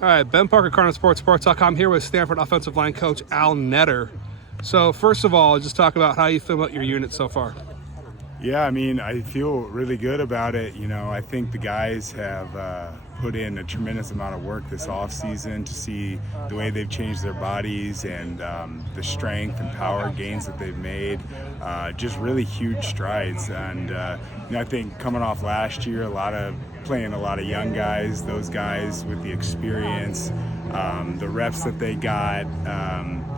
All right, Ben Parker, Sports.com here with Stanford offensive line coach Al Netter. So first of all, just talk about how you feel about your unit so far. Yeah, I mean, I feel really good about it. You know, I think the guys have put in a tremendous amount of work this offseason to see the way they've changed their bodies and the strength and power gains that they've made. Just really huge strides. And, I think coming off last year, playing a lot of young guys, those guys with the experience, the reps that they got,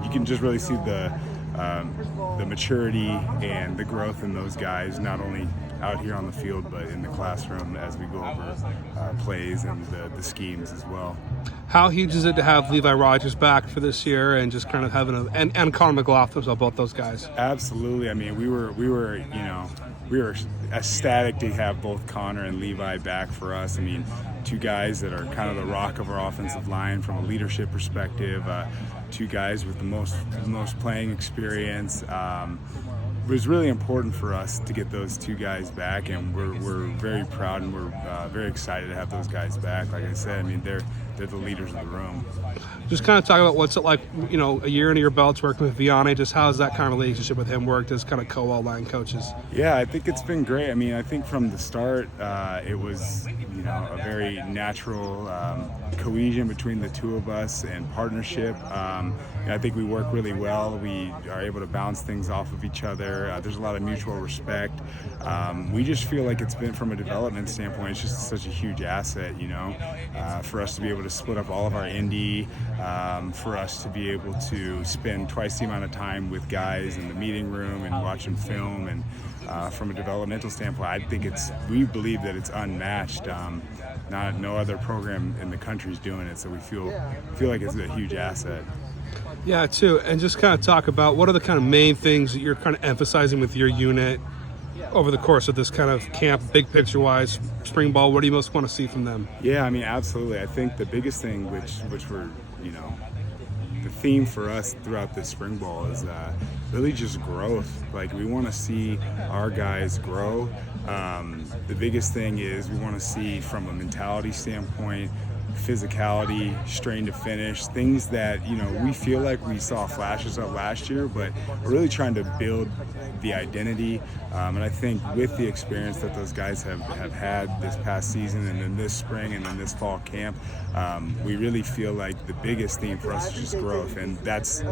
you can just really see the maturity and the growth in those guys, not only out here on the field but in the classroom as we go over plays and the schemes as well. How huge is it to have Levi Rogers back for this year and just kind of having and Connor McGovern, so both those guys? Absolutely. I mean, we were ecstatic to have both Connor and Levi back for us. I mean, two guys that are kind of the rock of our offensive line from a leadership perspective. Two guys with the most playing experience. It was really important for us to get those two guys back, and we're very proud and we're very excited to have those guys back. Like I said, I mean, they're the leaders of the room. Just kind of talk about what's it like, a year into your belts working with Vianney. Just how has that kind of relationship with him worked as kind of co-OL line coaches? Yeah, I think it's been great. I mean, I think from the start, it was a very natural cohesion between the two of us and partnership. I think we work really well. We are able to bounce things off of each other. There's a lot of mutual respect. We just feel like it's been, from a development standpoint, it's just such a huge asset, for us to be able to split up all of our indie, for us to be able to spend twice the amount of time with guys in the meeting room and watch them film. And from a developmental standpoint, we believe that it's unmatched. No other program in the country is doing it, so we feel like it's a huge asset. Yeah, too. And just kind of talk about what are the kind of main things that you're kind of emphasizing with your unit over the course of this kind of camp, big picture-wise, spring ball. What do you most want to see from them? Yeah, I mean, absolutely. I think the biggest thing, which we're, the theme for us throughout this spring ball is really just growth. Like, we want to see our guys grow. The biggest thing is we want to see, from a mentality standpoint, physicality, strain to finish, things that we feel like we saw flashes of last year, but we're really trying to build the identity. And I think with the experience that those guys have had this past season and then this spring and then this fall camp, we really feel like the biggest theme for us is just growth. And that's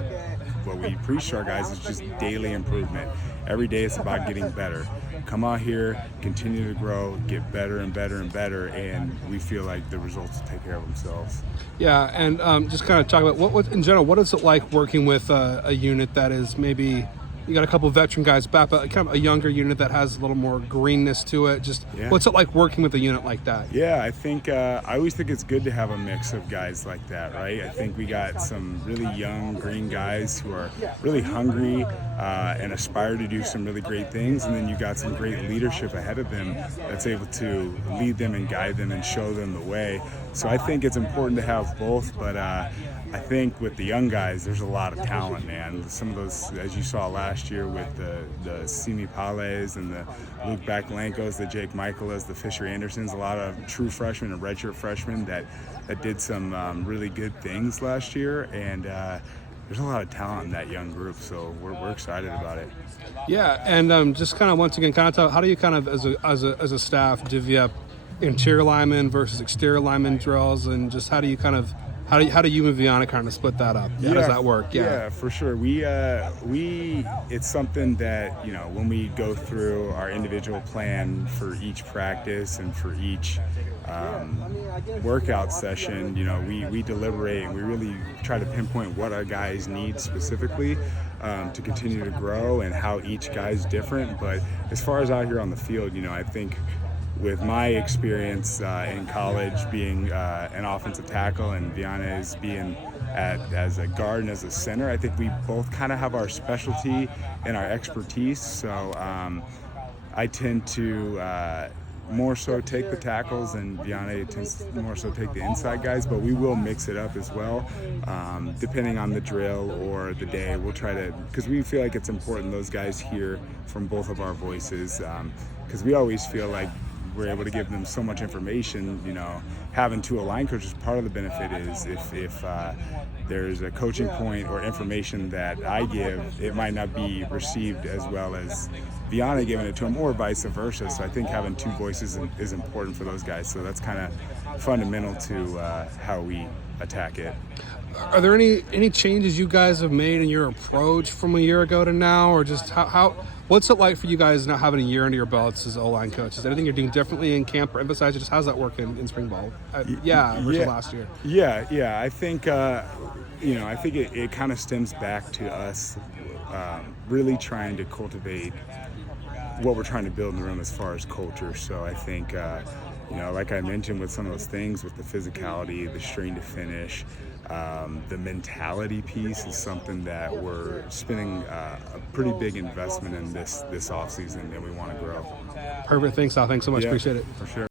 what we preach to our guys, is just daily improvement. Every day it's about getting better. Come out here, continue to grow, get better and better and better, and we feel like the results will take care of themselves. Yeah, and just kind of talk about what in general, what is it like working with a unit that is maybe, you got a couple of veteran guys back, but kind of a younger unit that has a little more greenness to it. What's it like working with a unit like that? Yeah, I think I always think it's good to have a mix of guys like that, right? I think we got some really young, green guys who are really hungry and aspire to do some really great things, and then you got some great leadership ahead of them that's able to lead them and guide them and show them the way. So I think it's important to have both, but I think with the young guys, there's a lot of talent, man. Some of those, as you saw last year with the Simi Pales and the Luke Bakalenkos, the Jake Michaelas, the Fisher Andersons, a lot of true freshmen and redshirt freshmen that did some really good things last year. And there's a lot of talent in that young group, so we're excited about it. Yeah, and just kind of once again, kind of talk, how do you kind of as a staff divvy up interior linemen versus exterior lineman drills, and just how do you How do you and Vianney kind of split that up? How does that work? Yeah, for sure. We it's something that, when we go through our individual plan for each practice and for each workout session, we deliberate and we really try to pinpoint what our guys need specifically to continue to grow and how each guy's different. But as far as out here on the field, I think with my experience in college being an offensive tackle and Vianney's being as a guard and as a center, I think we both kind of have our specialty and our expertise. So I tend to more so take the tackles, and Vianney tends to more so take the inside guys, but we will mix it up as well. Depending on the drill or the day, we'll try to, because we feel like it's important those guys hear from both of our voices, because we always feel like we're able to give them so much information, having two line coaches, part of the benefit is if there's a coaching point or information that I give, it might not be received as well as Viana giving it to him, or vice versa. So I think having two voices is important for those guys. So that's kind of fundamental to how we attack it. Are there any changes you guys have made in your approach from a year ago to now, or just how what's it like for you guys now having a year under your belts as O-line coaches? Anything you're doing differently in camp or emphasize? Just how's that working in spring ball? Versus last year. Yeah. I think I think it kind of stems back to us really trying to cultivate what we're trying to build in the room as far as culture. So I think like I mentioned with some of those things with the physicality, the string to finish, the mentality piece is something that we're spending a pretty big investment in this offseason, and we want to grow. Perfect. Thanks, Al. Thanks so much. Appreciate it. For sure.